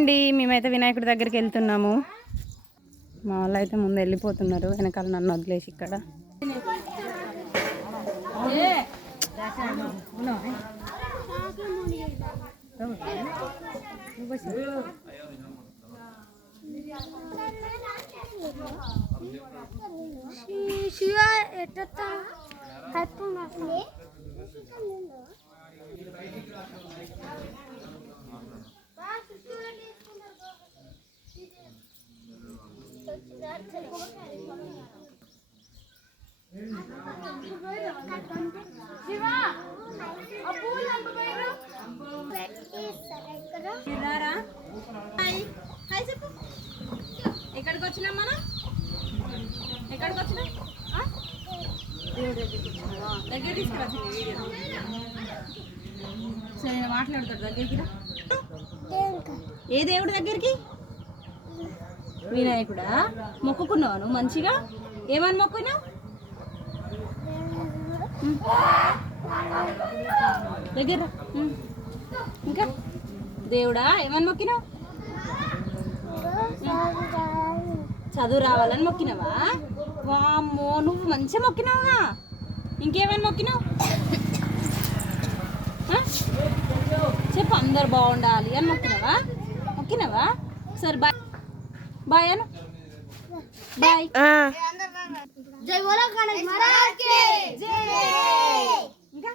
అండి, మేమైతే వినాయకుడి దగ్గరికి వెళ్తున్నాము. మా వాళ్ళు అయితే ముందు వెళ్ళిపోతున్నారు, వెనకాల నన్ను వదిలేసి. ఇక్కడ ఎక్కడికి వచ్చినాం మనం? ఎక్కడికి వచ్చినాం? దగ్గర తీసుకురాచ్చింది వీడియో. సరే మాట్లాడతాడు, దగ్గరికి రా. ఏ దేవుడి దగ్గరికి? వినాయకుడా. మొక్కుకున్నావు నువ్వు మంచిగా? ఏమని మొక్కున్నావు? దగ్గర ఇంకా దేవుడా ఏమని మొక్కినావు? చదువు రావాలని మొక్కినావా? వామ్మో, నువ్వు మంచిగా మొక్కినావా? ఇంకేమని మొక్కినావు చెప్పు. అందరు బాగుండాలి అని మొక్కినావా? మొక్కినావా? సరే బాయ్. బాయ్ అను. బాయ్. జై బోలో గణేష్ మహారాజ్ కి జై. ఇంకా